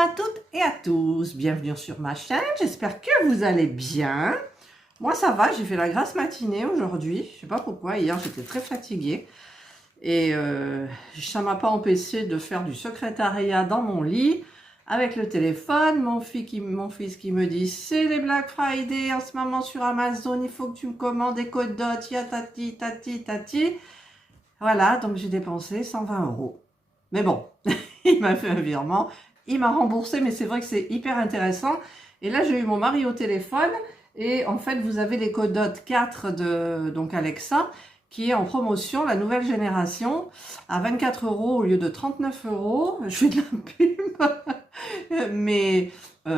à toutes et à tous, bienvenue sur ma chaîne, j'espère que vous allez bien. Moi ça va, j'ai fait la grasse matinée aujourd'hui, je sais pas pourquoi, hier j'étais très fatiguée. Et ça m'a pas empêché de faire du secrétariat dans mon lit, avec le téléphone, mon fils qui me dit « C'est les Black Friday en ce moment sur Amazon, il faut que tu me commandes des codes dot, ya tati, tati, tati. » Voilà, donc j'ai dépensé 120 €. Mais bon, il m'a fait un virement, il m'a remboursé, mais c'est vrai que c'est hyper intéressant. Et là, j'ai eu mon mari au téléphone, et en fait, vous avez les codes dot 4 de donc Alexa, qui est en promotion, la nouvelle génération, à 24 € au lieu de 39 €. Je fais de la pub, mais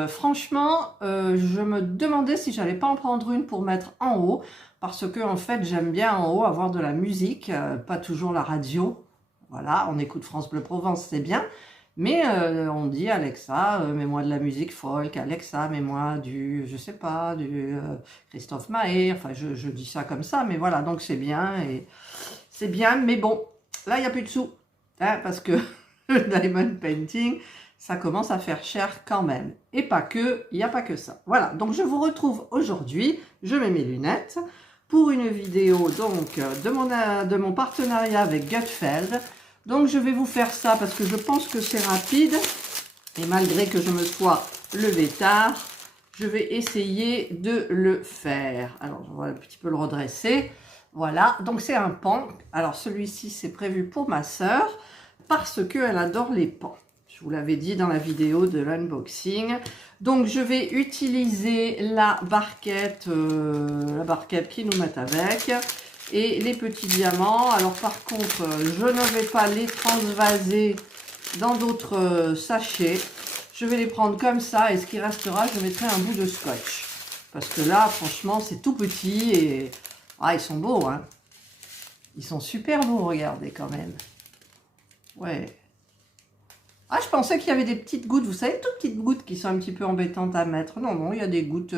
franchement, je me demandais si j'allais pas en prendre une pour mettre en haut, parce que en fait, j'aime bien en haut avoir de la musique, pas toujours la radio. Voilà, on écoute France Bleu Provence, c'est bien. Mais on dit Alexa, mets-moi de la musique folk, Alexa, mets-moi du, je sais pas, du Christophe Maé, enfin je dis ça comme ça, mais voilà, donc c'est bien, et c'est bien, mais bon, là il n'y a plus de sous, hein, parce que le diamond painting, ça commence à faire cher quand même, et pas que, il n'y a pas que ça. Voilà, donc je vous retrouve aujourd'hui, je mets mes lunettes, pour une vidéo donc de mon partenariat avec Gutfeld. Donc je vais vous faire ça parce que je pense que c'est rapide, et malgré que je me sois levée tard, je vais essayer de le faire. Alors on va un petit peu le redresser. Voilà, donc c'est un pan. Alors celui-ci c'est prévu pour ma sœur parce qu'elle adore les pans. Je vous l'avais dit dans la vidéo de l'unboxing. Donc je vais utiliser la barquette qui nous met avec. Et les petits diamants, alors par contre, je ne vais pas les transvaser dans d'autres sachets. Je vais les prendre comme ça, et ce qui restera, je mettrai un bout de scotch. Parce que là, franchement, c'est tout petit et... Ah, ils sont beaux, hein. Ils sont super beaux, regardez quand même. Ouais. Ah, je pensais qu'il y avait des petites gouttes, vous savez, toutes petites gouttes qui sont un petit peu embêtantes à mettre. Non, non, il y a des gouttes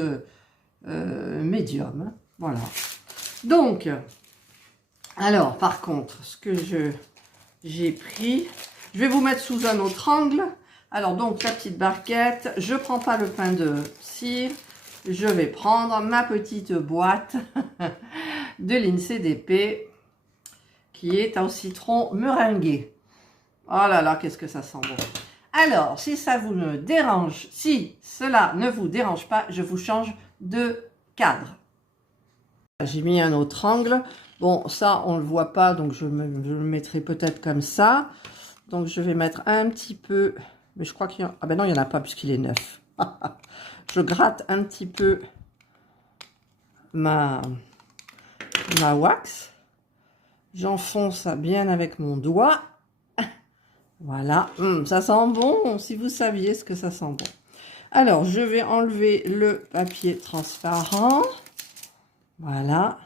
médium, hein. Voilà. Donc... Alors, par contre, ce que j'ai pris, je vais vous mettre sous un autre angle. Alors, donc, la petite barquette, je prends pas le pain de cire, je vais prendre ma petite boîte de l'INCDP qui est en citron meringué. Oh là là, qu'est-ce que ça sent bon. Alors, si ça vous ne dérange, si cela ne vous dérange pas, je vous change de cadre. J'ai mis un autre angle. Bon, ça, on ne le voit pas, donc je le mettrai peut-être comme ça. Donc, je vais mettre un petit peu... Mais je crois qu'il y a... Ah ben non, il n'y en a pas puisqu'il est neuf. Je gratte un petit peu ma wax. J'enfonce ça bien avec mon doigt. Voilà. Ça sent bon, si vous saviez ce que ça sent bon. Alors, je vais enlever le papier transparent. Voilà.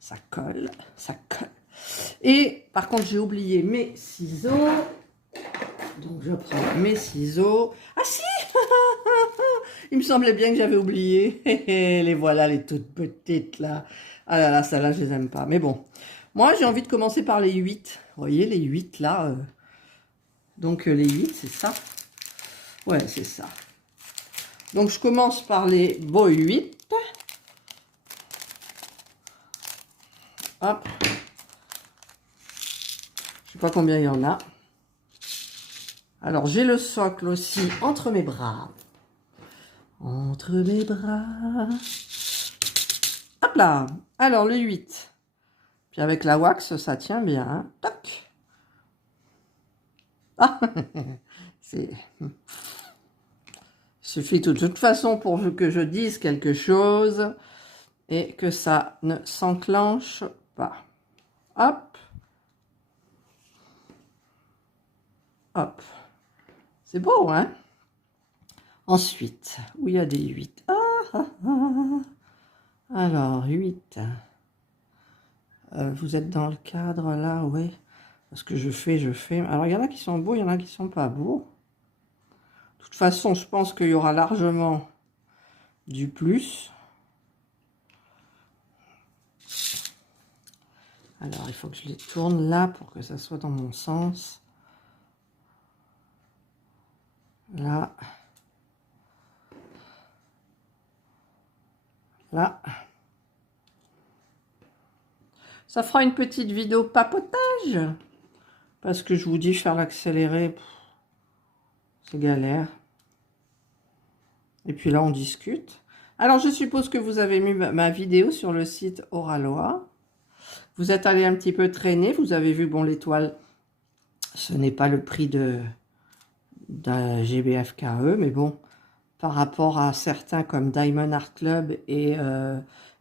Ça colle, ça colle. Et par contre, j'ai oublié mes ciseaux. Donc, je prends mes ciseaux. Ah si il me semblait bien que j'avais oublié. Les voilà, les toutes petites là. Ah là là, celles-là, je les aime pas. Mais bon, moi, j'ai envie de commencer par les 8. Vous voyez, les 8 là. Donc, les 8, c'est ça. Ouais, c'est ça. Donc, je commence par les beaux 8. Hop. Je sais pas combien il y en a. Alors, j'ai le socle aussi entre mes bras. Entre mes bras. Hop là. Alors, le 8. Puis avec la wax, ça tient bien. Hein. Toc. Ah, c'est... Il suffit de toute façon pour que je dise quelque chose et que ça ne s'enclenche pas. Hop. Hop. C'est beau, hein? Ensuite, où il y a des 8. Alors, 8. Vous êtes dans le cadre, là, oui. Parce que je fais. Alors, il y en a qui sont beaux, il y en a qui sont pas beaux. De toute façon, je pense qu'il y aura largement du plus. Alors, il faut que je les tourne là pour que ça soit dans mon sens. Là. Là. Ça fera une petite vidéo papotage. Parce que je vous dis, faire l'accéléré, c'est galère. Et puis là, on discute. Alors, je suppose que vous avez mis ma vidéo sur le site Oraloa. Vous êtes allé un petit peu traîner. Vous avez vu, bon, l'étoile, ce n'est pas le prix d'un GBFKE. Mais bon, par rapport à certains comme Diamond Art Club et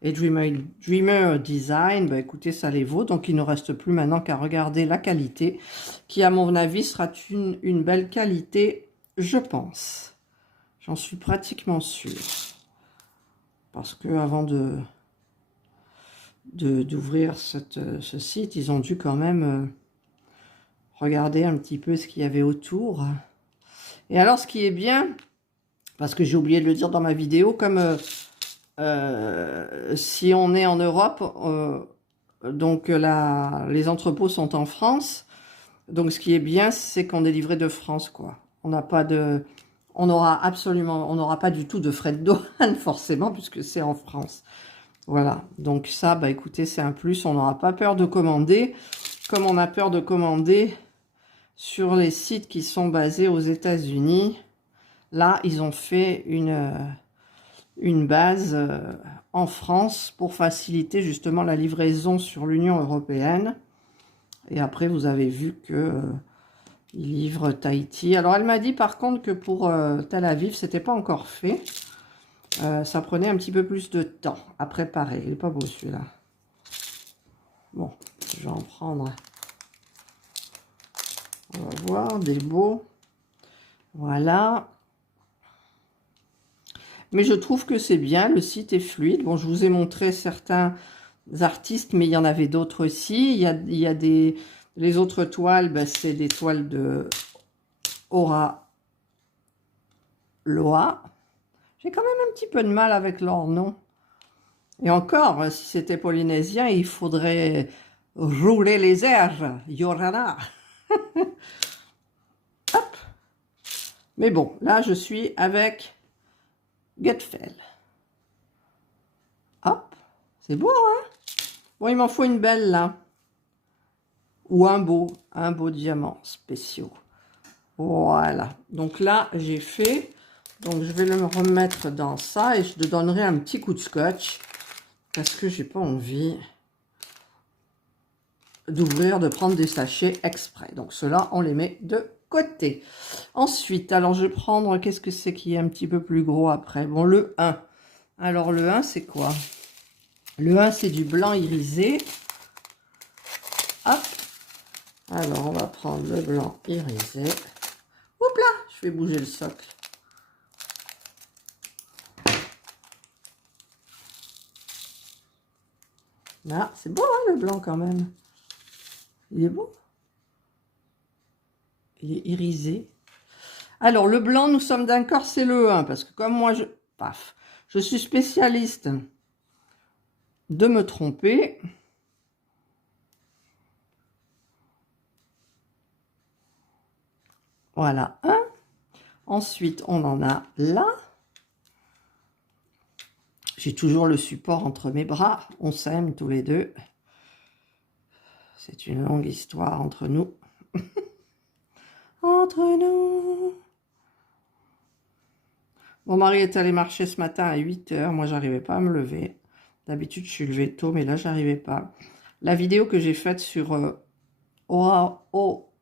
Dreamer Design, bah, écoutez, ça les vaut. Donc, il ne reste plus maintenant qu'à regarder la qualité, qui, à mon avis, sera une belle qualité, je pense. J'en suis pratiquement sûre. Parce que avant d'ouvrir ce site, ils ont dû quand même regarder un petit peu ce qu'il y avait autour. Et alors, ce qui est bien, parce que j'ai oublié de le dire dans ma vidéo, comme si on est en Europe, donc les entrepôts sont en France, donc ce qui est bien, c'est qu'on est livré de France, quoi. On n'a pas de... On n'aura pas du tout de frais de douane, forcément, puisque c'est en France. Voilà, donc ça, bah écoutez, c'est un plus, on n'aura pas peur de commander, comme on a peur de commander sur les sites qui sont basés aux États-Unis. Là, ils ont fait une base en France pour faciliter justement la livraison sur l'Union européenne. Et après, vous avez vu que... il livre Tahiti. Alors, elle m'a dit par contre que pour Tel Aviv, c'était pas encore fait. Ça prenait un petit peu plus de temps à préparer. Il est pas beau celui-là. Bon, je vais en prendre. On va voir, des beaux. Voilà. Mais je trouve que c'est bien, le site est fluide. Bon, je vous ai montré certains artistes, mais il y en avait d'autres aussi. Il y a des... Les autres toiles, ben, c'est des toiles de Oraloa. J'ai quand même un petit peu de mal avec leur nom. Et encore, si c'était polynésien, il faudrait rouler les airs. Yorana. Hop. Mais bon, là, je suis avec Gutfeld. Hop. C'est beau, hein? Bon, il m'en faut une belle, là. Ou un beau diamant spéciaux. Voilà. Donc là, j'ai fait... Donc, je vais le remettre dans ça et je te donnerai un petit coup de scotch parce que j'ai pas envie d'ouvrir, de prendre des sachets exprès. Donc, ceux-là, on les met de côté. Ensuite, alors, je vais prendre... Qu'est-ce que c'est qui est un petit peu plus gros après? Bon, le 1. Alors, le 1, c'est quoi? Le 1, c'est du blanc irisé. Hop. Alors, on va prendre le blanc irisé. Oups là, je fais bouger le socle. Là, c'est beau, hein, le blanc, quand même. Il est beau. Il est irisé. Alors, le blanc, nous sommes d'accord, c'est le 1. Parce que comme moi, je suis spécialiste de me tromper. Voilà, 1. Ensuite, on en a là. J'ai toujours le support entre mes bras. On s'aime tous les deux. C'est une longue histoire entre nous. Entre nous. Mon mari est allé marcher ce matin à 8 h. Moi, j'arrivais pas à me lever. D'habitude, je suis levée tôt, mais là, j'arrivais pas. La vidéo que j'ai faite sur Oraloa,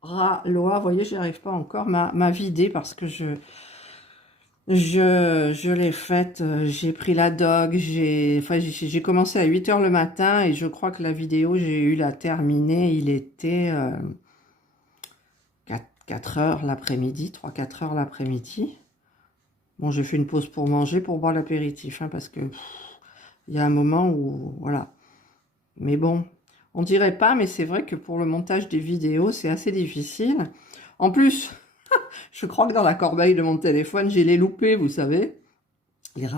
vous voyez, j'y arrive pas encore, m'a vidé parce que je l'ai faite. J'ai pris la dogue. J'ai commencé à 8 h le matin et je crois que la vidéo, j'ai eu la terminer. Il était 4 h l'après-midi, 3-4 h l'après-midi. Bon, j'ai fait une pause pour manger, pour boire l'apéritif, hein, parce que il y a un moment où, voilà. Mais bon, on dirait pas, mais c'est vrai que pour le montage des vidéos, c'est assez difficile. En plus, je crois que dans la corbeille de mon téléphone, j'ai les loupés, vous savez.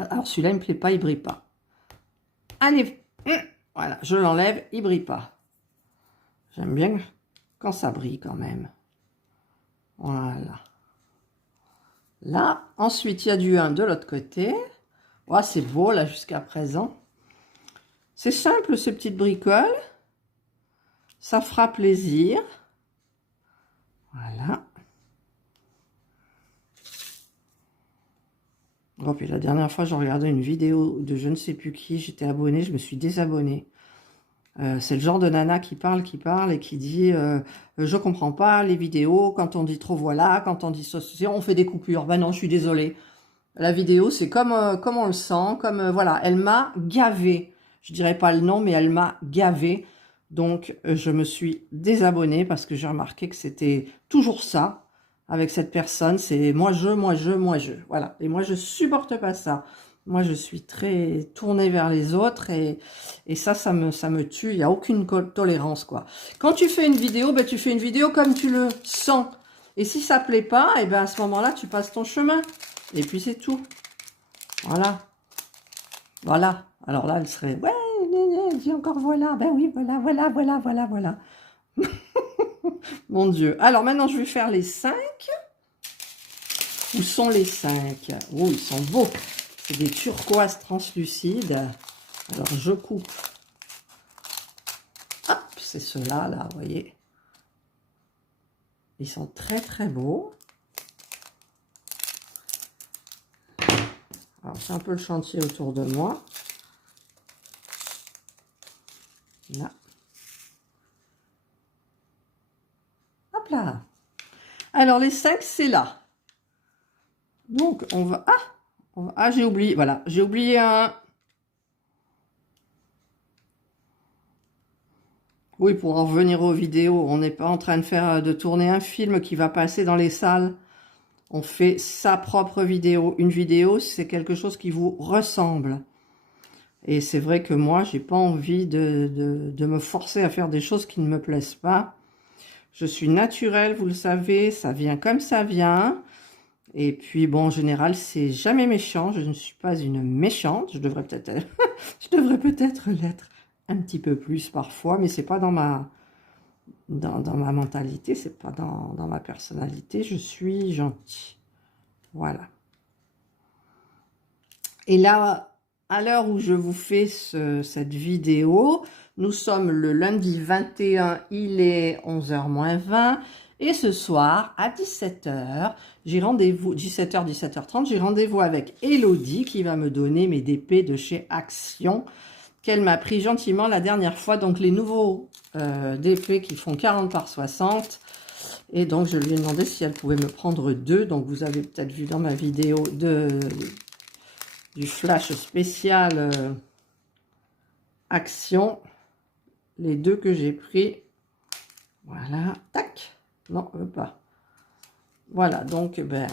Alors celui-là, il me plaît pas, il brille pas. Allez, voilà, je l'enlève, il brille pas. J'aime bien quand ça brille quand même. Voilà. Là, ensuite, il y a du 1 de l'autre côté. Oh, c'est beau, là, jusqu'à présent. C'est simple, ces petites bricoles. Ça fera plaisir. Voilà. Oh, puis la dernière fois, j'ai regardé une vidéo de je ne sais plus qui. J'étais abonnée, je me suis désabonnée. C'est le genre de nana qui parle et qui dit je comprends pas les vidéos, quand on dit trop voilà, quand on dit ça, on fait des coupures. Ben non, je suis désolée. La vidéo, c'est comme on le sent, voilà, elle m'a gavé. Je dirais pas le nom, mais elle m'a gavé. Donc, je me suis désabonnée parce que j'ai remarqué que c'était toujours ça avec cette personne. C'est moi, je, moi, je, moi, je. Voilà. Et moi, je supporte pas ça. Moi, je suis très tournée vers les autres et ça me tue. Il n'y a aucune tolérance, quoi. Quand tu fais une vidéo, ben, tu fais une vidéo comme tu le sens. Et si ça plaît pas, et ben, à ce moment-là, tu passes ton chemin. Et puis, c'est tout. Voilà. Voilà. Alors là, elle serait, ouais, dis encore voilà. Ben oui, voilà, voilà, voilà, voilà, voilà. Mon Dieu. Alors, maintenant, je vais faire les 5. Où sont les 5? Oh, ils sont beaux. C'est des turquoises translucides. Alors, je coupe. Hop, c'est ceux-là, là, vous voyez. Ils sont très, très beaux. Alors, c'est un peu le chantier autour de moi. Là. Hop là. Alors, les 5, c'est là. Donc, on va... Ah, j'ai oublié. Voilà, j'ai oublié un... Oui, pour en revenir aux vidéos, on n'est pas en train de tourner un film qui va passer dans les salles. On fait sa propre vidéo. Une vidéo, c'est quelque chose qui vous ressemble. Et c'est vrai que moi, j'ai pas envie de me forcer à faire des choses qui ne me plaisent pas. Je suis naturelle, vous le savez, ça vient comme ça vient. Et puis, bon, en général, c'est jamais méchant. Je ne suis pas une méchante. Je devrais peut-être l'être un petit peu plus parfois, mais c'est pas dans ma mentalité, c'est pas dans ma personnalité. Je suis gentille. Voilà. Et là, à l'heure où je vous fais cette vidéo, nous sommes le lundi 21, il est 11h moins 20. Et ce soir, à 17h, j'ai rendez-vous, 17h, 17h30, j'ai rendez-vous avec Elodie qui va me donner mes DP de chez Action, qu'elle m'a pris gentiment la dernière fois. Donc, les nouveaux DP qui font 40 par 60. Et donc, je lui ai demandé si elle pouvait me prendre 2. Donc, vous avez peut-être vu dans ma vidéo du flash spécial Action, les 2 que j'ai pris. Voilà, tac. Non, pas. Voilà, donc, ben,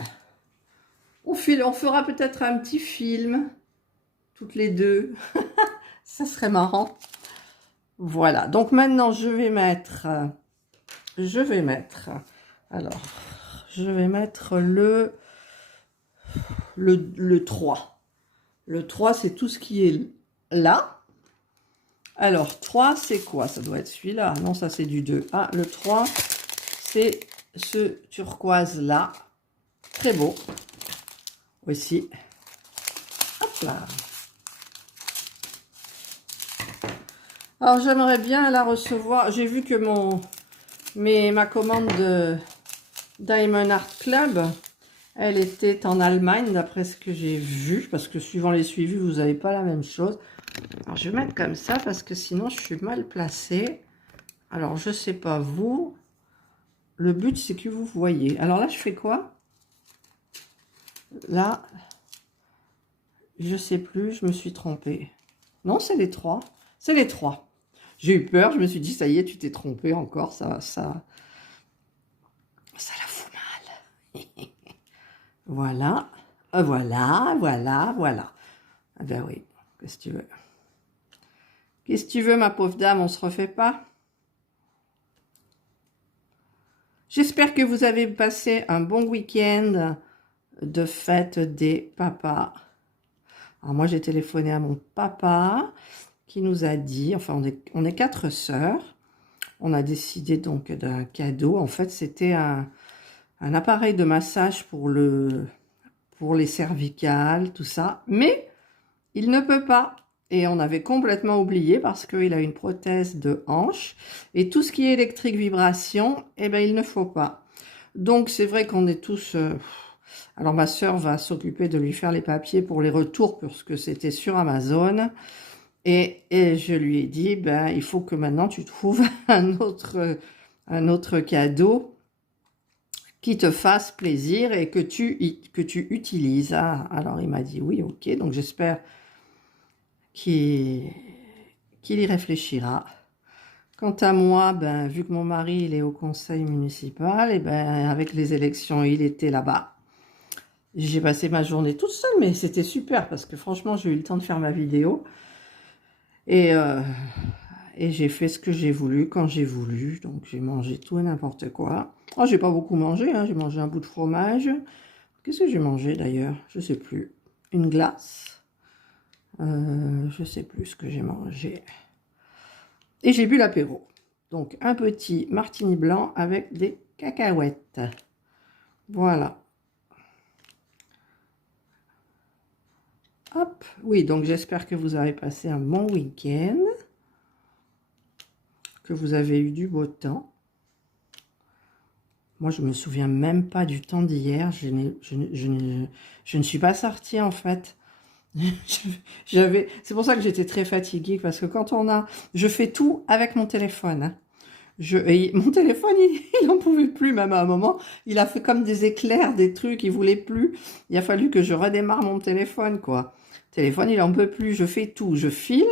on fera peut-être un petit film, toutes les 2. Ça serait marrant. Voilà, donc maintenant, je vais mettre, alors, je vais mettre le 3. Le 3, c'est tout ce qui est là. Alors, 3, c'est quoi? Ça doit être celui-là. Non, ça, c'est du 2. Ah, le 3, c'est ce turquoise-là. Très beau. Aussi. Hop là. Alors, j'aimerais bien la recevoir. J'ai vu que ma commande de Diamond Art Club, elle était en Allemagne, d'après ce que j'ai vu. Parce que suivant les suivis, vous n'avez pas la même chose. Alors, je vais mettre comme ça parce que sinon, je suis mal placée. Alors, je sais pas vous. Le but, c'est que vous voyez. Alors là, je fais quoi? Là, je sais plus, je me suis trompée. Non, c'est les 3. C'est les 3. J'ai eu peur, je me suis dit, ça y est, tu t'es trompé encore. Ça la fout mal. Voilà. Voilà, voilà, voilà. Ah ben oui, qu'est-ce que tu veux? Qu'est-ce que tu veux, ma pauvre dame, on se refait pas? J'espère que vous avez passé un bon week-end de fête des papas. Alors moi, j'ai téléphoné à mon papa qui nous a dit, enfin, on est 4 sœurs. On a décidé donc d'un cadeau. En fait, c'était un appareil de massage pour le pour les cervicales, tout ça. Mais il ne peut pas. Et on avait complètement oublié parce qu'il a une prothèse de hanche. Et tout ce qui est électrique vibration, eh ben, il ne faut pas. Donc, c'est vrai qu'on est tous... Alors, ma sœur va s'occuper de lui faire les papiers pour les retours, parce que c'était sur Amazon. Et je lui ai dit, ben, il faut que maintenant tu trouves un autre cadeau qui te fasse plaisir et que tu utilises. Ah, alors, il m'a dit oui, ok. Donc, j'espère qu'il y réfléchira. Quant à moi, ben, vu que mon mari il est au conseil municipal, et ben, avec les élections, il était là-bas. J'ai passé ma journée toute seule, mais c'était super parce que franchement, j'ai eu le temps de faire ma vidéo. Et j'ai fait ce que j'ai voulu quand j'ai voulu. Donc, j'ai mangé tout et n'importe quoi. Oh, j'ai pas beaucoup mangé, hein. J'ai mangé un bout de fromage. Qu'est-ce que j'ai mangé d'ailleurs? Je sais plus. Une glace. Je sais plus ce que j'ai mangé. Et j'ai bu l'apéro. Donc, un petit martini blanc avec des cacahuètes. Voilà. Hop. Oui, donc j'espère que vous avez passé un bon week-end. Que vous avez eu du beau temps. Moi, je me souviens même pas du temps d'hier. Je ne suis pas sortie, en fait. C'est pour ça que j'étais très fatiguée, parce que quand je fais tout avec mon téléphone. Hein. Mon téléphone, il n'en pouvait plus, même à un moment. Il a fait comme des éclairs, des trucs, il voulait plus. Il a fallu que je redémarre mon téléphone, quoi. Le téléphone, il en peut plus. Je fais tout. Je filme,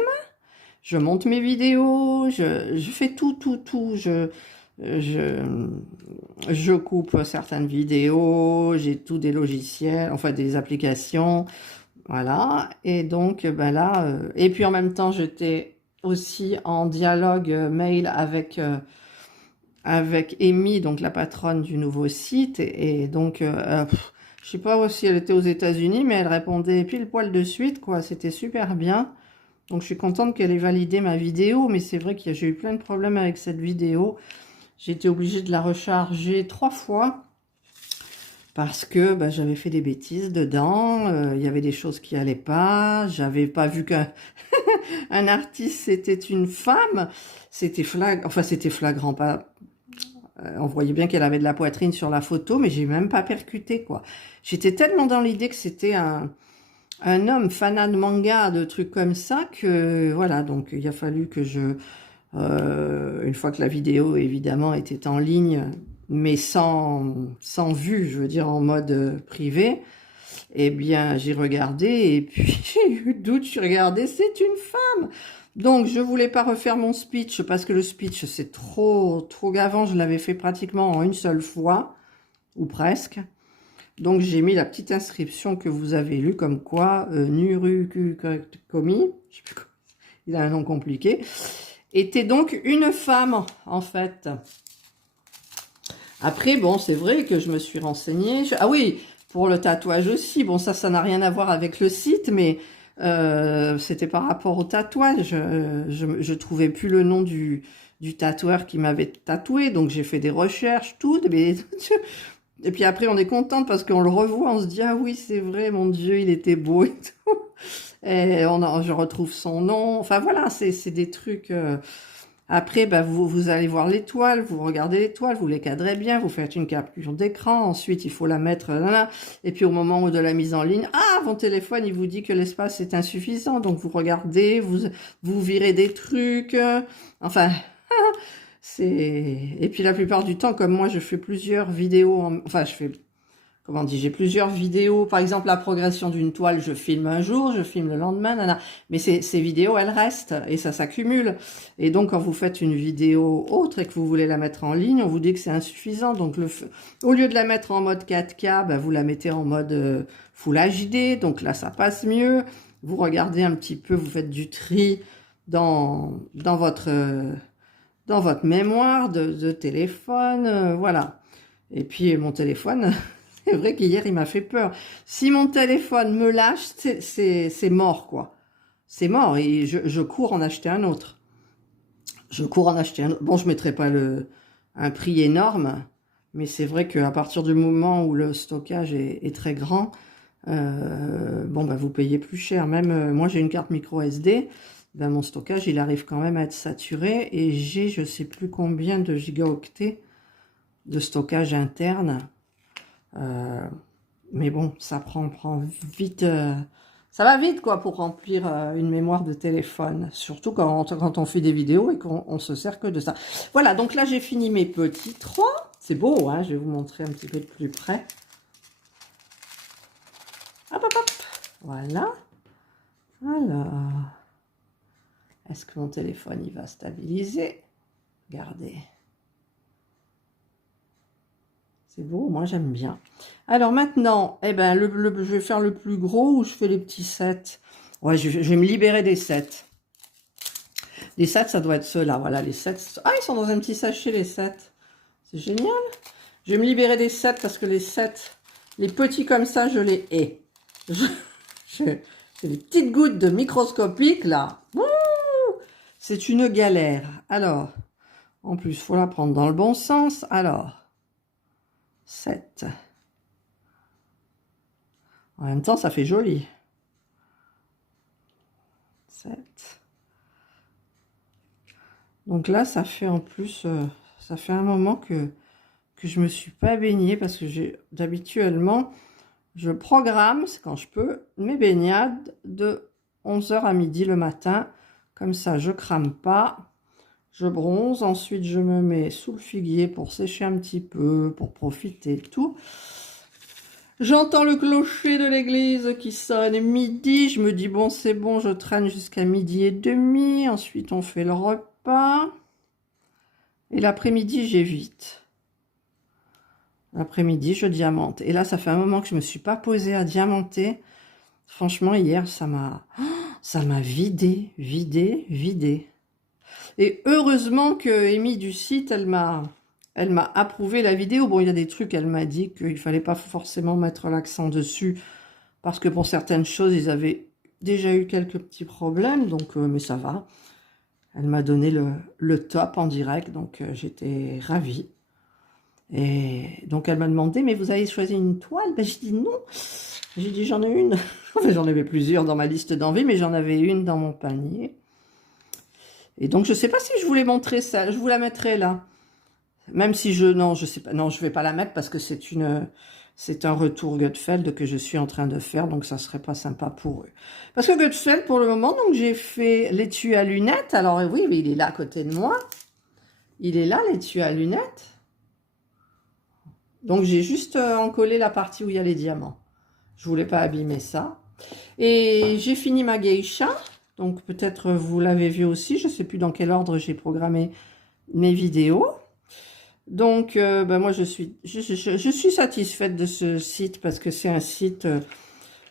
je monte mes vidéos, je fais tout. Je coupe certaines vidéos, j'ai tout des logiciels, enfin des applications. Voilà, et donc ben là, et puis en même temps j'étais aussi en dialogue mail avec Amy, donc la patronne du nouveau site, et donc je sais pas si elle était aux États-Unis, mais elle répondait pile poil de suite, quoi, c'était super bien. Donc je suis contente qu'elle ait validé ma vidéo, mais c'est vrai que j'ai eu plein de problèmes avec cette vidéo. J'ai été obligée de la recharger 3 fois. Parce que ben, j'avais fait des bêtises dedans, il y avait des choses qui allaient pas, j'avais pas vu qu'un un artiste c'était une femme, c'était flagrant, pas, on voyait bien qu'elle avait de la poitrine sur la photo, mais j'ai même pas percuté quoi. J'étais tellement dans l'idée que c'était un homme fanat de manga, de trucs comme ça, que voilà, donc il a fallu que une fois que la vidéo évidemment était en ligne, mais sans vue, je veux dire en mode privé, eh bien j'ai regardé et puis j'ai eu le doute, je suis regardée, c'est une femme. Donc je voulais pas refaire mon speech parce que le speech c'est trop gavant, je l'avais fait pratiquement en une seule fois, ou presque. Donc j'ai mis la petite inscription que vous avez lue comme quoi Nuru Komi, je sais plus quoi, il a un nom compliqué, était donc une femme en fait. Après, bon, c'est vrai que je me suis renseignée. Ah oui, pour le tatouage aussi. Bon, ça n'a rien à voir avec le site, mais c'était par rapport au tatouage. Je trouvais plus le nom du tatoueur qui m'avait tatoué, donc j'ai fait des recherches, toutes. Mais et puis après, on est contente parce qu'on le revoit, on se dit, ah oui, c'est vrai, mon Dieu, il était beau et tout. Et je retrouve son nom. Enfin voilà, c'est des trucs... Après, bah, vous allez voir l'étoile, vous regardez l'étoile, vous les cadrez bien, vous faites une capture d'écran, ensuite il faut la mettre là, et puis au moment de la mise en ligne, ah, mon téléphone, il vous dit que l'espace est insuffisant, donc vous regardez, vous virez des trucs, enfin, et puis la plupart du temps, comme moi je fais plusieurs vidéos, j'ai plusieurs vidéos, par exemple la progression d'une toile, je filme un jour, je filme le lendemain, mais ces vidéos, elles restent et ça s'accumule. Et donc quand vous faites une vidéo autre et que vous voulez la mettre en ligne, on vous dit que c'est insuffisant. Donc au lieu de la mettre en mode 4K, ben, vous la mettez en mode Full HD, donc là ça passe mieux. Vous regardez un petit peu, vous faites du tri dans votre mémoire de téléphone, voilà. Et puis mon téléphone... C'est vrai qu'hier, il m'a fait peur. Si mon téléphone me lâche, c'est mort, quoi. C'est mort et je cours en acheter un autre. Je cours en acheter un autre. Bon, je ne mettrai pas un prix énorme, mais c'est vrai qu'à partir du moment où le stockage est très grand, Bon, ben, vous payez plus cher. Même moi, j'ai une carte micro SD. Ben, mon stockage, il arrive quand même à être saturé. Et j'ai, je sais plus combien de gigaoctets de stockage interne. Mais bon, ça prend vite... ça va vite, quoi, pour remplir une mémoire de téléphone. Surtout quand on fait des vidéos et qu'on se sert que de ça. Voilà, donc là, j'ai fini mes petits 3. C'est beau, hein, je vais vous montrer un petit peu de plus près. Hop, hop, hop. Voilà. Alors, est-ce que mon téléphone, il va stabiliser? Regardez. C'est beau, moi j'aime bien. Alors maintenant, eh ben, je vais faire le plus gros ou je fais les petits 7. Ouais, je vais me libérer des 7. Les 7, ça doit être ceux-là. Voilà, les 7. Ah, ils sont dans un petit sachet, les 7. C'est génial. Je vais me libérer des 7 parce que les 7, les petits comme ça, je les hais. C'est des petites gouttes de microscopiques, là. C'est une galère. Alors, en plus, il faut la prendre dans le bon sens. Alors, 7. En même temps, ça fait joli. 7. Donc là, ça fait en plus, ça fait un moment que je me suis pas baignée parce que d'habituellement, je programme, c'est quand je peux, mes baignades de 11h à midi le matin. Comme ça, je crame pas. Je bronze. Ensuite, je me mets sous le figuier pour sécher un petit peu, pour profiter de tout. J'entends le clocher de l'église qui sonne midi. Je me dis, bon, c'est bon, je traîne jusqu'à midi et demi. Ensuite, on fait le repas. Et l'après-midi, j'évite. L'après-midi, je diamante. Et là, ça fait un moment que je ne me suis pas posée à diamanter. Franchement, hier, ça m'a vidé. Et heureusement que Amy du site, elle m'a approuvé la vidéo. Bon, il y a des trucs, elle m'a dit qu'il fallait pas forcément mettre l'accent dessus parce que pour certaines choses, ils avaient déjà eu quelques petits problèmes. Donc, mais ça va. Elle m'a donné le top en direct, donc j'étais ravie. Et donc, elle m'a demandé, mais vous avez choisi une toile? Ben, j'ai dit non. J'ai dit, j'en ai une. Enfin, j'en avais plusieurs dans ma liste d'envie, mais j'en avais une dans mon panier. Et donc, je ne sais pas si je voulais montrer ça. Je vous la mettrai là. Même si non, je sais pas. Non, je vais pas la mettre parce que c'est un retour Gutfeld que je suis en train de faire. Donc, ça serait pas sympa pour eux. Parce que Gutfeld, pour le moment, donc, j'ai fait l'étui à lunettes. Alors, oui, mais il est là à côté de moi. Il est là, l'étui à lunettes. Donc, j'ai juste encollé la partie où il y a les diamants. Je voulais pas abîmer ça. Et j'ai fini ma geisha. Donc, peut-être vous l'avez vu aussi. Je sais plus dans quel ordre j'ai programmé mes vidéos. Donc, ben moi, je suis satisfaite de ce site parce que c'est un site...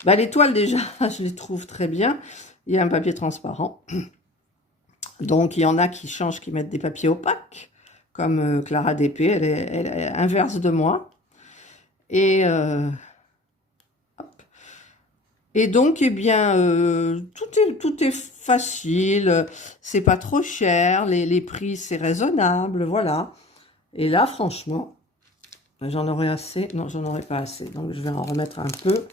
les toiles, déjà, je les trouve très bien. Il y a un papier transparent. Donc, il y en a qui changent, qui mettent des papiers opaques, comme Clara DP. Elle est inverse de moi. Et... Et donc, eh bien, tout est facile, c'est pas trop cher, les prix, c'est raisonnable, voilà. Et là, franchement, j'en aurais assez. Non, j'en aurais pas assez, donc je vais en remettre un peu.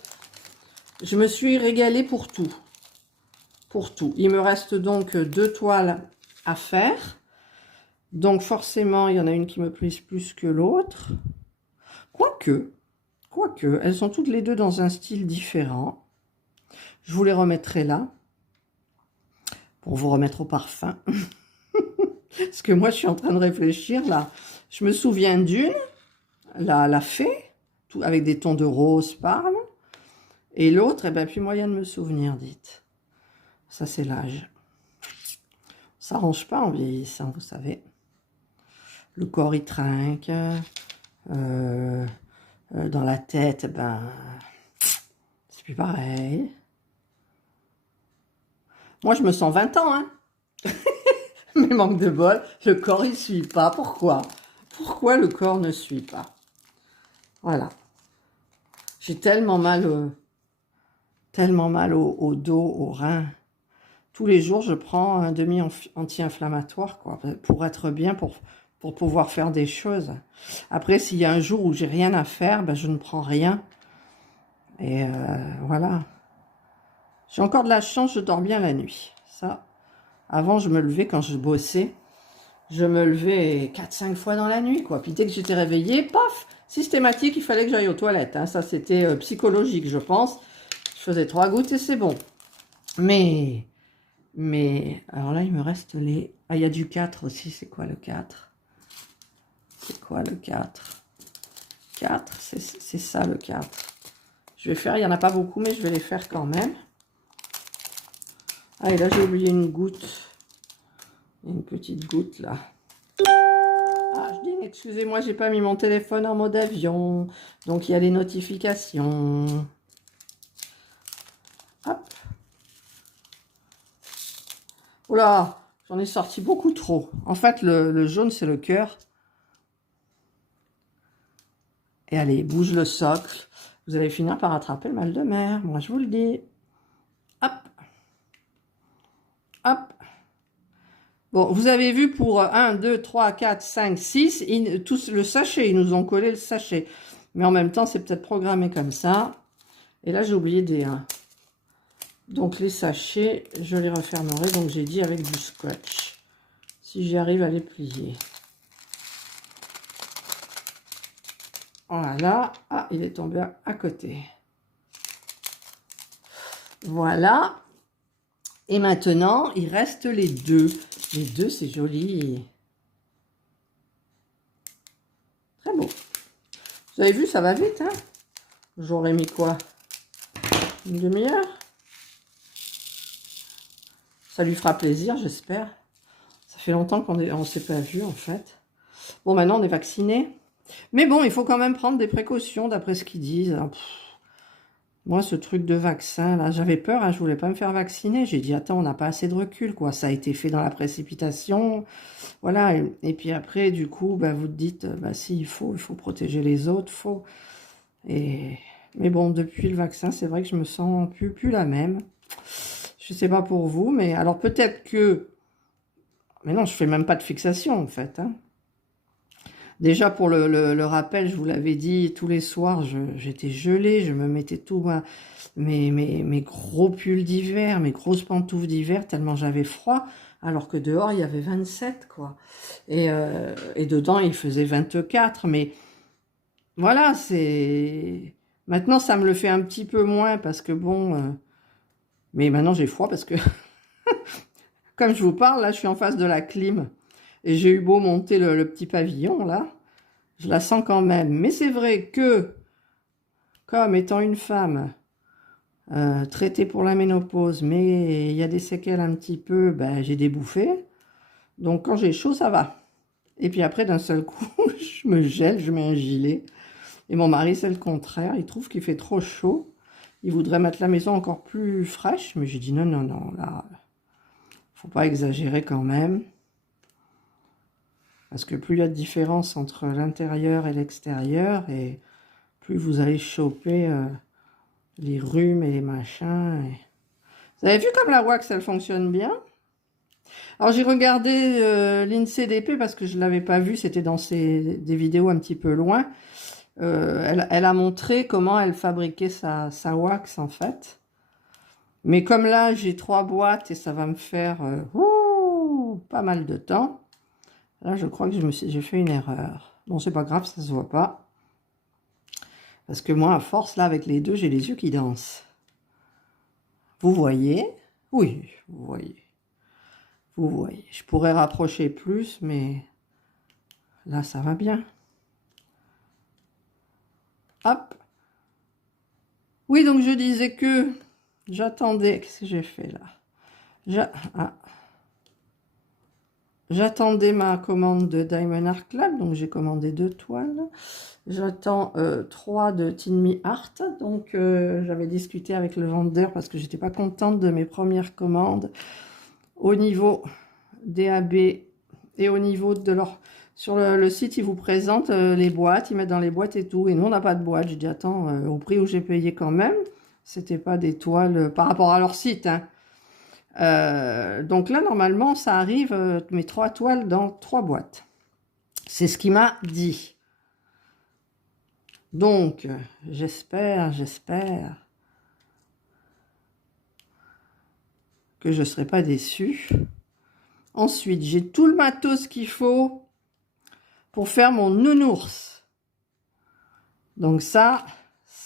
Je me suis régalée pour tout. Pour tout. Il me reste donc 2 toiles à faire. Donc, forcément, il y en a une qui me plaise plus que l'autre. Quoique, elles sont toutes les deux dans un style différent. Je vous les remettrai là, pour vous remettre au parfum. Parce que moi, je suis en train de réfléchir, là. Je me souviens d'une, la fée, avec des tons de rose parme. Et l'autre, eh ben, plus moyen de me souvenir, dites. Ça, c'est l'âge. Ça s'arrange pas en vieillissant, vous savez. Le corps, il trinque. Dans la tête, ben, c'est plus pareil. Moi, je me sens 20 ans, hein. Mais manque de bol, le corps, il suit pas. Pourquoi? Pourquoi le corps ne suit pas? Voilà. J'ai tellement mal au dos, aux reins. Tous les jours, je prends un demi-anti-inflammatoire, quoi, pour être bien, pour pouvoir faire des choses. Après, s'il y a un jour où j'ai rien à faire, ben, je ne prends rien. Et voilà. J'ai encore de la chance, je dors bien la nuit. Ça, avant, je me levais quand je bossais. Je me levais 4-5 fois dans la nuit, quoi. Puis dès que j'étais réveillée, paf, systématique, il fallait que j'aille aux toilettes. Hein. Ça, c'était psychologique, je pense. Je faisais 3 gouttes et c'est bon. Mais, alors là, il me reste les... Ah, il y a du 4 aussi. C'est quoi le 4? C'est quoi le 4? 4, c'est ça le 4. Je vais faire, il n'y en a pas beaucoup, mais je vais les faire quand même. Ah, et là, j'ai oublié une goutte. Une petite goutte, là. Ah, je dis, excusez-moi, j'ai pas mis mon téléphone en mode avion. Donc, il y a les notifications. Hop. Oula, j'en ai sorti beaucoup trop. En fait, le jaune, c'est le cœur. Et allez, bouge le socle. Vous allez finir par attraper le mal de mer. Moi, je vous le dis. Hop. Hop. Bon, vous avez vu pour 1, 2, 3, 4, 5, 6, tous le sachet, ils nous ont collé le sachet. Mais en même temps, c'est peut-être programmé comme ça. Et là, j'ai oublié des 1. Donc, les sachets, je les refermerai. Donc, j'ai dit avec du scotch. Si j'y arrive à les plier. Voilà. Ah, il est tombé à côté. Voilà. Et maintenant, il reste les 2. Les 2, c'est joli. Très beau. Vous avez vu, ça va vite, hein? J'aurais mis quoi? Une demi-heure? Ça lui fera plaisir, j'espère. Ça fait longtemps qu'on ne s'est pas vu, en fait. Bon, maintenant, on est vacciné. Mais bon, il faut quand même prendre des précautions, d'après ce qu'ils disent. Moi, ce truc de vaccin, là, j'avais peur, hein, je voulais pas me faire vacciner. J'ai dit, attends, on n'a pas assez de recul, quoi. Ça a été fait dans la précipitation. Voilà. Et puis après, du coup, bah, vous te dites, bah, si, il faut protéger les autres, faut. Mais bon, depuis le vaccin, c'est vrai que je me sens plus la même. Je sais pas pour vous, mais alors peut-être que... Mais non, je fais même pas de fixation, en fait. Hein. Déjà, pour le rappel, je vous l'avais dit, tous les soirs, j'étais gelée, je me mettais tout mes gros pulls d'hiver, mes grosses pantoufles d'hiver, tellement j'avais froid, alors que dehors, il y avait 27, quoi. Et dedans, il faisait 24, mais voilà, c'est... Maintenant, ça me le fait un petit peu moins, parce que bon... Mais maintenant, j'ai froid, parce que... Comme je vous parle, là, je suis en face de la clim. Et j'ai eu beau monter le petit pavillon, là. Je la sens quand même. Mais c'est vrai que, comme étant une femme traitée pour la ménopause, mais il y a des séquelles un petit peu, ben, j'ai des bouffées. Donc, quand j'ai chaud, ça va. Et puis après, d'un seul coup, je me gèle, je mets un gilet. Et mon mari, c'est le contraire. Il trouve qu'il fait trop chaud. Il voudrait mettre la maison encore plus fraîche. Mais j'ai dit non, non, non, là... Faut pas exagérer quand même. Parce que plus il y a de différence entre l'intérieur et l'extérieur, et plus vous allez choper les rhumes et les machins. Vous avez vu comme la wax, elle fonctionne bien? Alors j'ai regardé l'INCDP parce que je ne l'avais pas vu, c'était dans des vidéos un petit peu loin. Elle a montré comment elle fabriquait sa wax en fait. Mais comme là, j'ai 3 boîtes et ça va me faire pas mal de temps. Là, je crois que j'ai fait une erreur. Bon, c'est pas grave, ça se voit pas. Parce que moi, à force, là, avec les deux, j'ai les yeux qui dansent. Vous voyez? Oui, vous voyez. Vous voyez. Je pourrais rapprocher plus, mais là, ça va bien. Hop. Oui, donc je disais que j'attendais... Qu'est-ce que j'ai fait, là? J'attendais ma commande de Diamond Art Club, donc j'ai commandé 2 toiles. J'attends 3 de Tinmi Art, donc j'avais discuté avec le vendeur parce que j'étais pas contente de mes premières commandes au niveau des AB et au niveau de leur... Sur le site, ils vous présentent les boîtes, ils mettent dans les boîtes et tout, et nous on n'a pas de boîte. J'ai dit attends, au prix où j'ai payé quand même, c'était pas des toiles par rapport à leur site, hein. Donc là, normalement, ça arrive, mes 3 toiles dans 3 boîtes. C'est ce qu'il m'a dit. Donc, j'espère que je ne serai pas déçue. Ensuite, j'ai tout le matos qu'il faut pour faire mon nounours. Donc ça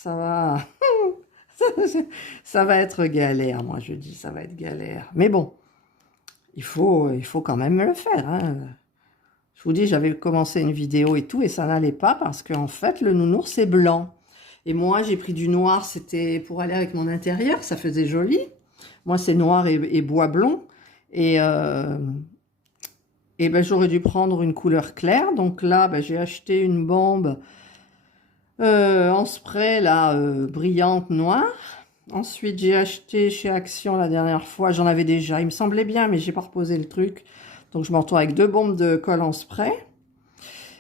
va... ça va être galère, moi je dis, ça va être galère. Mais bon, il faut quand même le faire. Hein. Je vous dis, j'avais commencé une vidéo et tout, et ça n'allait pas parce qu'en fait, le nounours est blanc. Et moi, j'ai pris du noir, c'était pour aller avec mon intérieur, ça faisait joli. Moi, c'est noir et bois blond. Et ben, j'aurais dû prendre une couleur claire. Donc là, ben, j'ai acheté une bombe en spray, là, brillante noire. Ensuite, j'ai acheté chez Action la dernière fois. J'en avais déjà, il me semblait bien, mais j'ai pas reposé le truc. Donc, je me retrouve avec 2 bombes de colle en spray.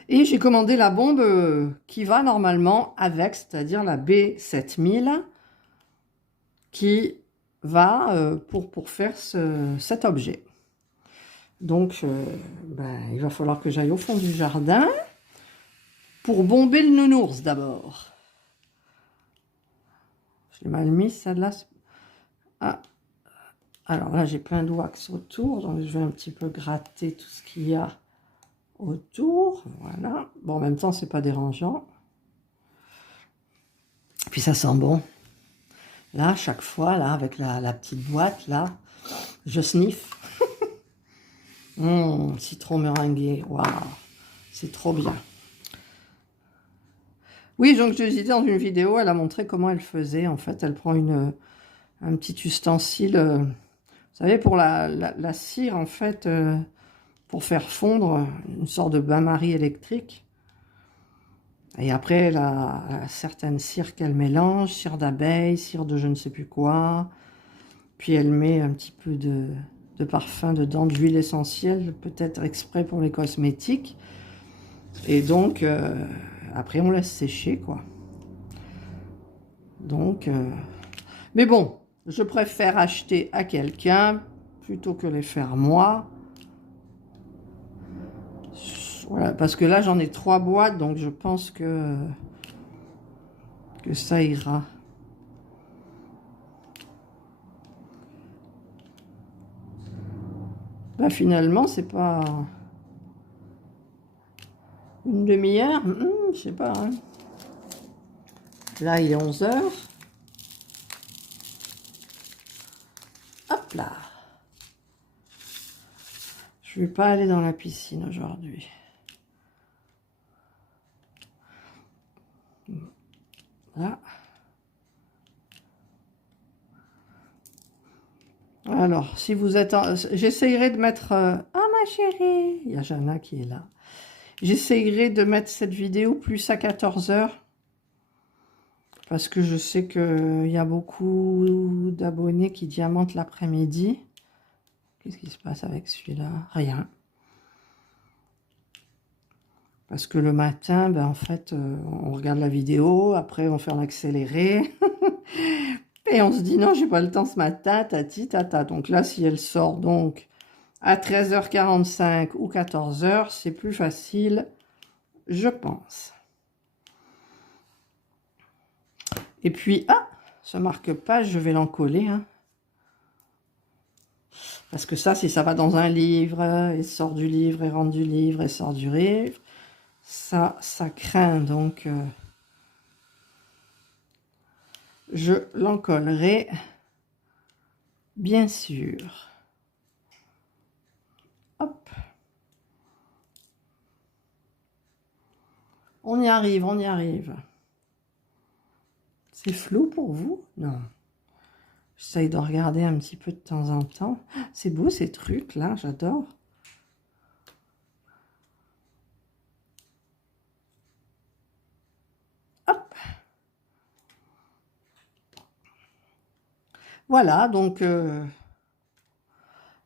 Et j'ai commandé la bombe qui va normalement avec, c'est-à-dire la B7000, qui va pour faire cet objet. Donc, ben, il va falloir que j'aille au fond du jardin pour bomber le nounours d'abord. Je l'ai mal mis, celle-là. Ah. Alors là, j'ai plein de wax autour, donc je vais un petit peu gratter tout ce qu'il y a autour. Voilà. Bon, en même temps, c'est pas dérangeant. Puis ça sent bon. Là, chaque fois, là, avec la petite boîte, là, je sniffe. Citron meringué, waouh, c'est trop bien. Oui, donc je disais dans une vidéo, elle a montré comment elle faisait. En fait, elle prend un petit ustensile, vous savez, pour la cire, en fait, pour faire fondre une sorte de bain-marie électrique. Et après, elle a certaines cires qu'elle mélange, cire d'abeille, cire de je ne sais plus quoi. Puis elle met un petit peu de parfum dedans, d'huile essentielle, peut-être exprès pour les cosmétiques. Et donc, après, on laisse sécher, quoi. Donc, mais bon, je préfère acheter à quelqu'un plutôt que les faire moi. Voilà, parce que là, j'en ai 3 boîtes, donc je pense que ça ira. Bah, finalement, c'est pas une demi-heure, je sais pas. Hein. Là, il est 11 h. Hop là. Je vais pas aller dans la piscine aujourd'hui. Là. Alors, si vous êtes... J'essayerai de mettre... Ah, ma chérie, il y a Jana qui est là. J'essayerai de mettre cette vidéo plus à 14 h. Parce que je sais qu'il y a beaucoup d'abonnés qui diamantent l'après-midi. Qu'est-ce qui se passe avec celui-là? Rien. Parce que le matin, ben, en fait, on regarde la vidéo, après on fait en accéléré. Et on se dit, non, j'ai pas le temps ce matin, tati, tata. Donc là, si elle sort donc à 13h45 ou 14 h, c'est plus facile, je pense. Et puis, ah, ce marque-page, je vais l'encoller. Hein. Parce que ça, si ça va dans un livre, et sort du livre, et rentre du livre, et sort du livre, ça craint. Donc, je l'encollerai, bien sûr. Hop. On y arrive, on y arrive. C'est flou pour vous? Non. J'essaye de regarder un petit peu de temps en temps. C'est beau ces trucs-là, j'adore. Hop. Voilà, donc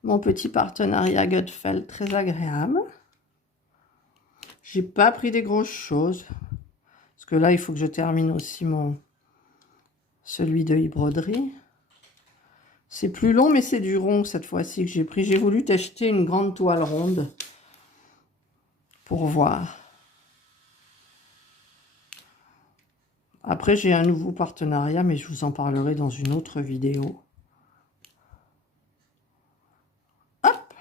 mon petit partenariat Gutfeld, très agréable. J'ai pas pris des grosses choses. Parce que là, il faut que je termine aussi celui de e-broderie. C'est plus long, mais c'est du rond cette fois-ci que j'ai pris. J'ai voulu t'acheter une grande toile ronde pour voir. Après, j'ai un nouveau partenariat, mais je vous en parlerai dans une autre vidéo. Hop!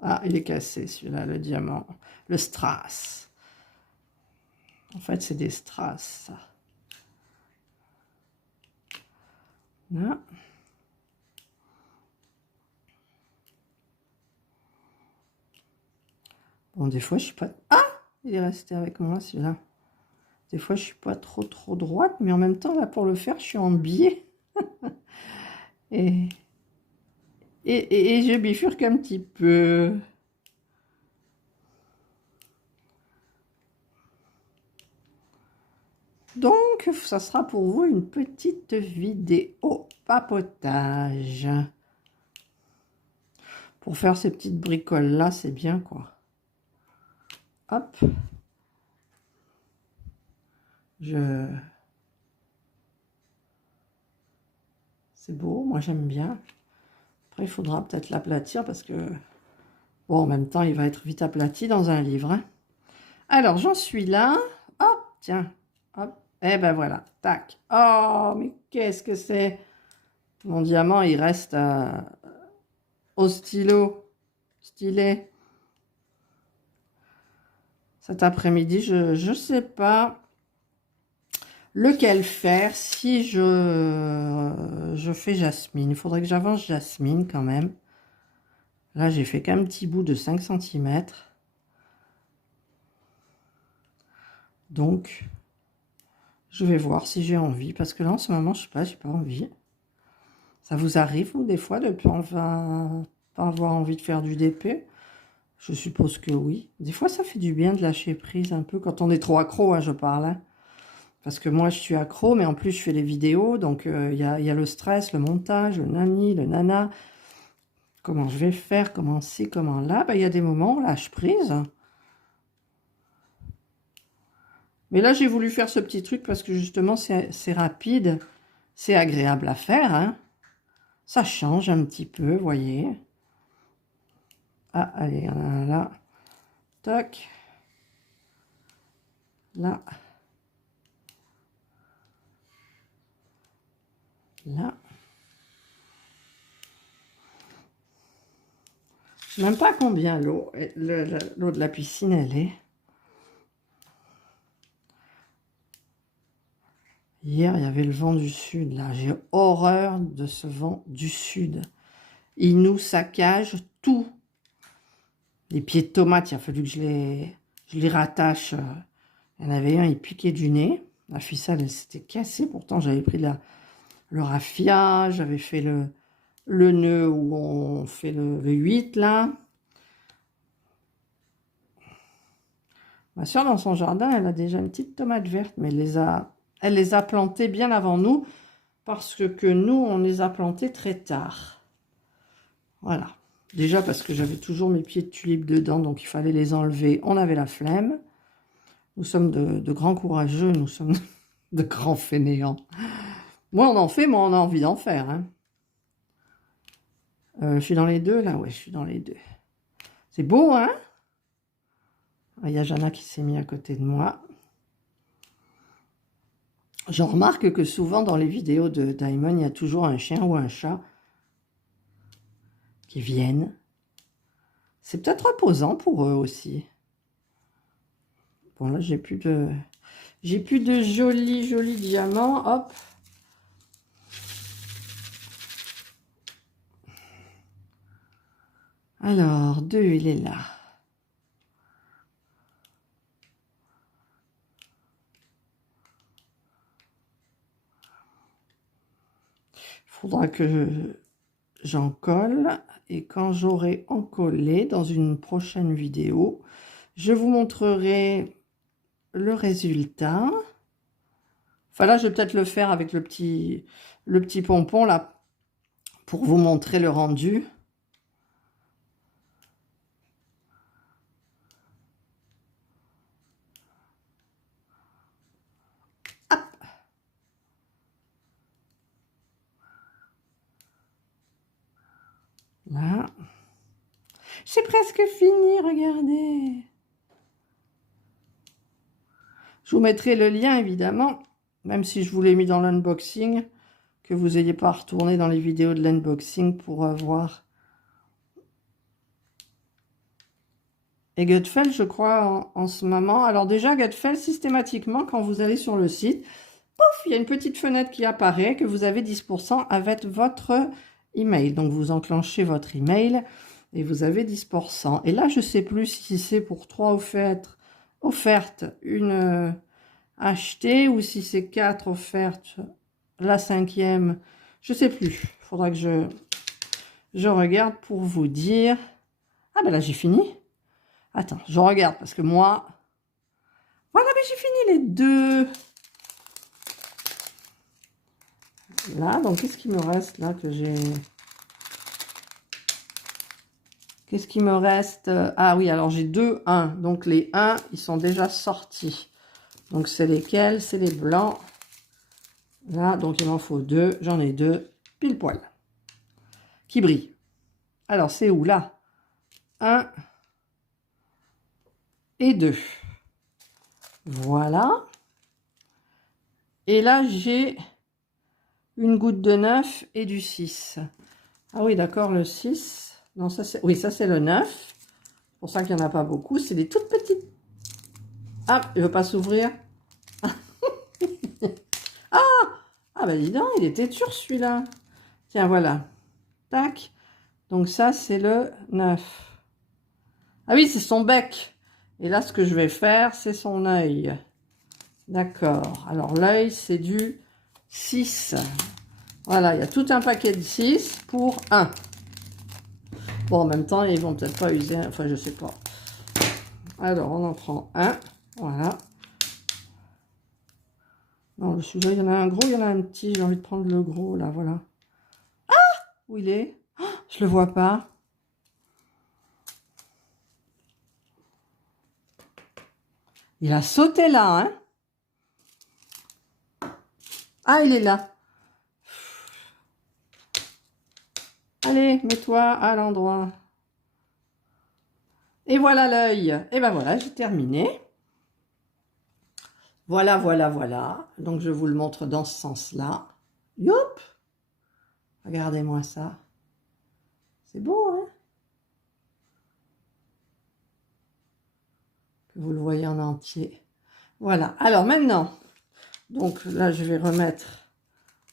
Ah, il est cassé, celui-là, le diamant. Le strass. En fait, c'est des strass, ça. Là. Bon, des fois, je suis pas... Ah! Il est resté avec moi, celui-là. Des fois, je suis pas trop droite, mais en même temps, là, pour le faire, je suis en biais. et je bifurque un petit peu. Donc, ça sera pour vous une petite vidéo papotage. Pour faire ces petites bricoles-là, c'est bien, quoi. Hop. C'est beau, moi j'aime bien. Après, il faudra peut-être l'aplatir parce que... Bon, en même temps, il va être vite aplati dans un livre. Hein. Alors, j'en suis là. Hop, tiens. Hop. Et ben voilà. Tac. Oh, mais qu'est-ce que c'est? Mon diamant, il reste au stylet. Cet après-midi, je ne sais pas lequel faire si je fais jasmine. Il faudrait que j'avance jasmine quand même. Là, j'ai fait qu'un petit bout de 5 cm. Donc, je vais voir si j'ai envie. Parce que là, en ce moment, je sais pas, j'ai pas envie. Ça vous arrive, vous, des fois, de ne pas avoir envie de faire du DP? Je suppose que oui. Des fois, ça fait du bien de lâcher prise un peu. Quand on est trop accro, hein, je parle. Hein. Parce que moi, je suis accro, mais en plus, je fais les vidéos. Donc, il y a le stress, le montage, le nani, le nana. Comment je vais faire, comment ci, comment là. Ben, il y a des moments où on lâche prise. Mais là, j'ai voulu faire ce petit truc parce que justement, c'est rapide. C'est agréable à faire. Hein. Ça change un petit peu, vous voyez. Ah, allez, il y en a un là. Toc. Là. Là. Je ne sais même pas combien l'eau de la piscine, elle est. Hier, il y avait le vent du sud, là. J'ai horreur de ce vent du sud. Il nous saccage tout. Les pieds de tomates, il a fallu que je les rattache. Il y en avait un, il piquait du nez. La ficelle, elle s'était cassée. Pourtant, j'avais pris le raffia, j'avais fait le nœud où on fait le 8, là. Ma soeur, dans son jardin, elle a déjà une petite tomate verte, mais elle les a plantées bien avant nous, parce que nous, on les a plantées très tard. Voilà. Déjà parce que j'avais toujours mes pieds de tulipe dedans, donc il fallait les enlever. On avait la flemme. Nous sommes de grands courageux, nous sommes de grands fainéants. Moi, on en fait, moi, on a envie d'en faire. Hein. Je suis dans les deux, là. Ouais, je suis dans les deux. C'est beau, hein? Il y a Jana qui s'est mis à côté de moi. J'en remarque que souvent, dans les vidéos de Diamond, il y a toujours un chien ou un chat qui viennent. C'est peut-être reposant pour eux aussi. Bon, là, j'ai plus de jolis diamants. Hop. Alors, 2, il est là. Il faudra que j'en colle. Et quand j'aurai encollé dans une prochaine vidéo, je vous montrerai le résultat. Enfin là, je vais peut-être le faire avec le petit pompon là, pour vous montrer le rendu. Hop. Là. C'est presque fini, regardez. Je vous mettrai le lien, évidemment, Même si je vous l'ai mis dans l'unboxing, que vous n'ayez pas à retourner dans les vidéos de l'unboxing pour voir. Et Gutfeld, je crois, en ce moment. Alors déjà, Gutfeld, systématiquement, quand vous allez sur le site, pouf, il y a une petite fenêtre qui apparaît, que vous avez 10% avec votre email. Donc, vous enclenchez votre email et vous avez 10%. Et là, je ne sais plus si c'est pour 3 offertes, une achetée, ou si c'est 4 offertes, la 5e. Je ne sais plus. Il faudra que je regarde pour vous dire. Ah ben là, j'ai fini. Attends, je regarde parce que moi... Voilà, mais j'ai fini les 2. Là, donc qu'est-ce qui me reste là que j'ai... Qu'est-ce qui me reste? Ah oui, alors j'ai 2 1. Donc les 1, ils sont déjà sortis. Donc c'est lesquels? C'est les blancs. Là, donc il m'en faut 2. J'en ai 2, pile poil. Qui brillent. Alors c'est où là? 1 et 2. Voilà. Et là, j'ai une goutte de 9 et du 6. Ah oui, d'accord, le 6. Non, ça c'est... Oui, ça c'est le 9. C'est pour ça qu'il n'y en a pas beaucoup. C'est des toutes petites. Ah, il ne veut pas s'ouvrir. Ah, bah dis donc, il était dur celui-là. Tiens, voilà. Tac. Donc ça, c'est le 9. Ah oui, c'est son bec. Et là, ce que je vais faire, c'est son œil. D'accord. Alors, l'œil, c'est du 6. Voilà, il y a tout un paquet de 6 pour 1. Bon, en même temps, ils vont peut-être pas user... Enfin, je sais pas. Alors, on en prend un. Voilà. Non, celui-là, il y en a un gros, il y en a un petit. J'ai envie de prendre le gros, là, voilà. Ah! Où il est? Oh, je le vois pas. Il a sauté là, hein? Ah, il est là. Allez, mets-toi à l'endroit. Et voilà l'œil. Et ben voilà, j'ai terminé. Voilà, voilà, voilà. Donc, je vous le montre dans ce sens-là. Youp! Regardez-moi ça. C'est beau, hein? Que vous le voyez en entier. Voilà. Alors, maintenant, donc là, je vais remettre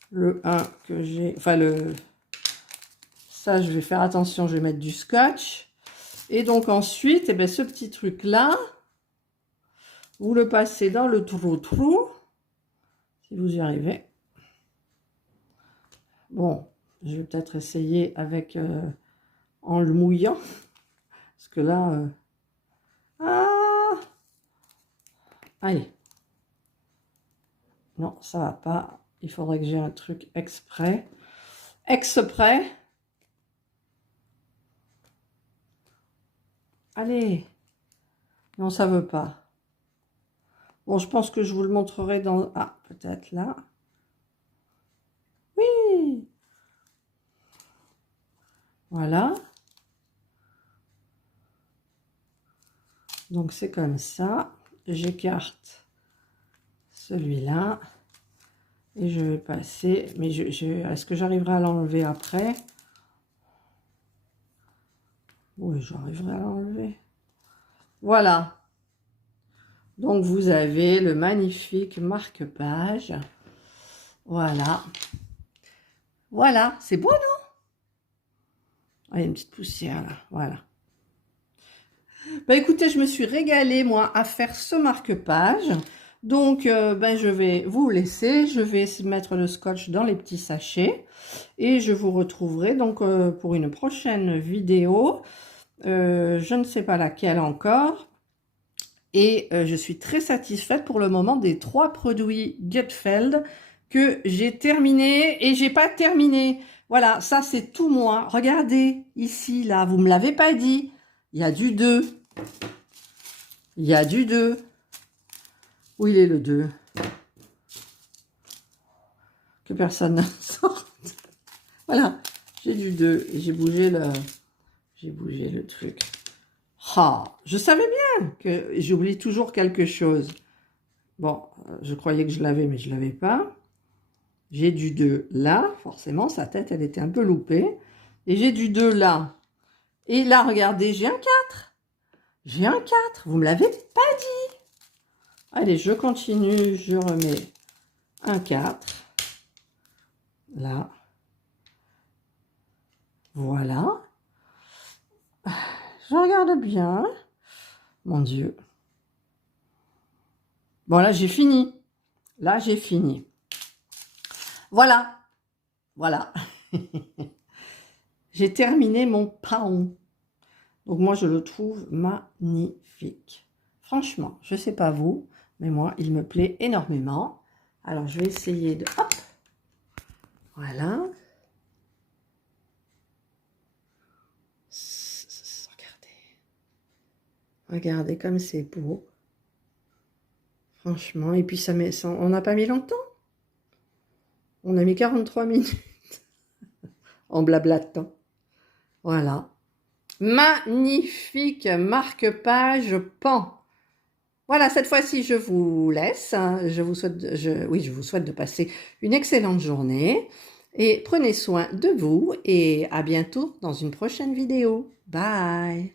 le 1 que j'ai... Enfin, ça, je vais faire attention, je vais mettre du scotch. Et donc, ensuite, eh bien, ce petit truc-là, vous le passez dans le trou-trou, si vous y arrivez. Bon, je vais peut-être essayer avec en le mouillant, parce que là, ah, allez, non, ça va pas. Il faudrait que j'ai un truc exprès, Allez, non, ça veut pas. Bon, je pense que je vous le montrerai dans... Ah, peut-être là. Oui. Voilà. Donc, c'est comme ça. J'écarte celui-là. Et je vais passer... Mais est-ce que j'arriverai à l'enlever après? Oui, j'arriverai à l'enlever. Voilà. Donc, vous avez le magnifique marque-page. Voilà. Voilà. C'est beau, non? Ah, il y a une petite poussière, là. Voilà. Bah, écoutez, je me suis régalée, moi, à faire ce marque-page. Donc, ben, je vais vous laisser. Je vais mettre le scotch dans les petits sachets. Et je vous retrouverai donc pour une prochaine vidéo. Je ne sais pas laquelle encore. Et je suis très satisfaite pour le moment des 3 produits Gutfeld que j'ai terminé et j'ai pas terminé. Voilà, ça c'est tout moi. Regardez ici, là, vous me l'avez pas dit. Il y a du 2. Il y a du 2. Où il est le 2? Que personne ne sorte. Voilà, j'ai du 2. Et j'ai bougé le truc. Ah, je savais bien que j'oublie toujours quelque chose. Bon, je croyais que je l'avais, mais je ne l'avais pas. J'ai du 2 là, forcément, sa tête, elle était un peu loupée. Et j'ai du 2 là. Et là, regardez, j'ai un 4. J'ai un 4. Vous me l'avez pas dit. Allez, je continue. Je remets un 4. Là. Voilà. Je regarde bien. Mon Dieu. Bon, là, j'ai fini. Là, j'ai fini. Voilà. Voilà. J'ai terminé mon paon. Donc, moi, je le trouve magnifique. Franchement, je ne sais pas vous, mais moi, il me plaît énormément. Alors, je vais essayer de... Hop. Voilà. Regardez. Regardez comme c'est beau. Franchement. Et puis, ça met... on n'a pas mis longtemps. On a mis 43 minutes en blablatant. Voilà. Magnifique marque-page pan. Voilà, cette fois-ci, je vous laisse. Je vous souhaite de passer une excellente journée. Et prenez soin de vous. Et à bientôt dans une prochaine vidéo. Bye!